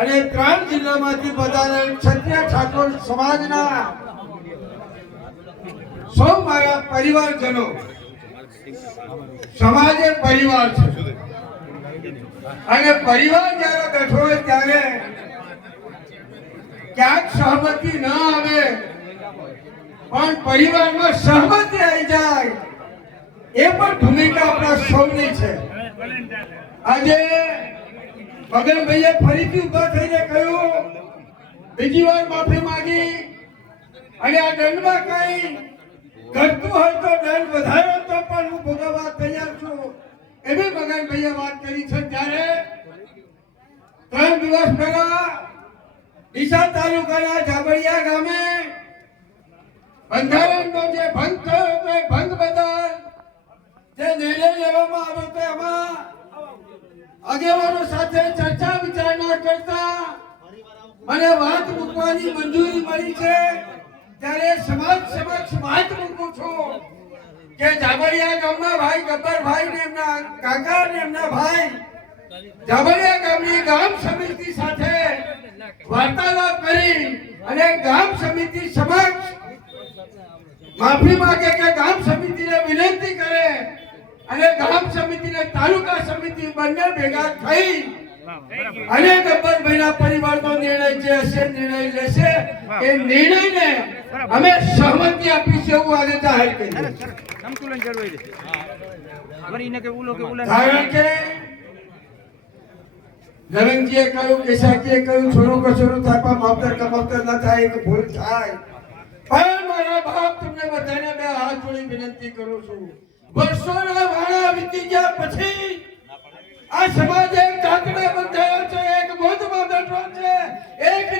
અને ત્રણ જિલ્લામાંથી પધારેલ ક્ષત્રિય ઠાકોર સમાજના સૌ મારા પરિવારજનો, સમાજ એ પરિવાર છે. અને પરિવાર જયારે બેઠો હોય ત્યારે ક્યાંક સહમતિ ન આવે, પણ પરિવારમાં સહમતિ આવી જાય, એ પણ ભૂમિકા આપણા સૌની છે. આજે મગનભાઈએ ફરીથી ઊભા થઈને કહ્યું, બીજી વાર માફી માંગી અને આ દંડમાં કઈ ઘટતું હોય તો દંડ વધારો તો પણ હું ભોગવવા તૈયાર છું. એવી મગનભાઈએ વાત કરી છે ત્યારે ત્રણ દિવસ પહેલા ડીસા તાલુકાના જાબડિયા ગામે બંધારણનો જે ભંગ થયો હતો, એ ભંગ બદલ જે નિર્ણય લેવામાં આવ્યો હતો, એમાં આગેવાનો સાથે મને વાત મૂકવાની મંજૂરી મળી છે, ત્યારે સમાજ સમક્ષ વાત મૂકું છું કે જાબરિયા ગામના ભાઈ, ગબ્બરભાઈ ને એમના કાકા ને એમના ભાઈ જાબરિયા ગામની ગામ સમિતિ સાથે વાર્તાલાપ કરી અને ગામ સમિતિ સમક્ષ માફી માંગે કે ગામ સમિતિને વિનંતી કરે અને ગામ સમિતિને તાલુકા સમિતિ બંને ભેગા થઈ અને ગબ્બરભાઈના પરિવારનો નિર્ણય જે હશે નિર્ણય લેશે એ નિર્ણયને અમે સહમતિ આપીશું એવું આજે જાહેર કરીએ સંતુલન જળવાઈ રહે વળીને કે ઉલો કે ઉલા કારણ કે નવીનજીએ કહ્યું કેશાજીએ કહ્યું છોરું કછોરું થાય માવતર કમાવતર ન થાય એક ભૂલ થાય. પણ મારા બાપ તમને બધાને બે હાથ જોડી વિનંતી કરું છું. વર્ષોના વાળા વીતી ગયા પછી આ સમાજ એક ઢાંકણે બંધાયો છે એક બોધમાં બેઠો છે એક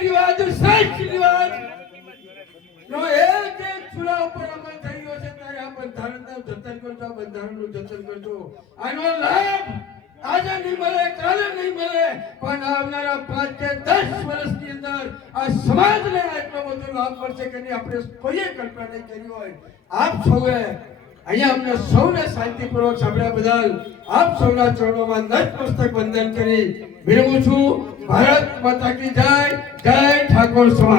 શ્રેષ્ઠ નો એક એક ચૂલા ઉપર અમલ થઈ ગયો છે, ત્યારે આ બંધારણનું જતન કરજો, આ બંધારણનું જતન કરજો. આનો લાભ આજે નહીં મળે, કાલે નહીં મળે, પણ આવનારા પાંચ કે દસ વર્ષની અંદર આ સમાજને એટલો બધો લાભ મળશે કે આપણે કોઈએ કલ્પના નહીં કરી હોય. આપ સૌએ અહીંયા અમને સૌને શાંતિપૂર્વક સાંભળ્યા બદલ આપ સૌના ચરણોમાં નતમસ્તક વંદન કરી વિરમું છું. ભારત માતા કી જય જય ઠાકોર સમાજ.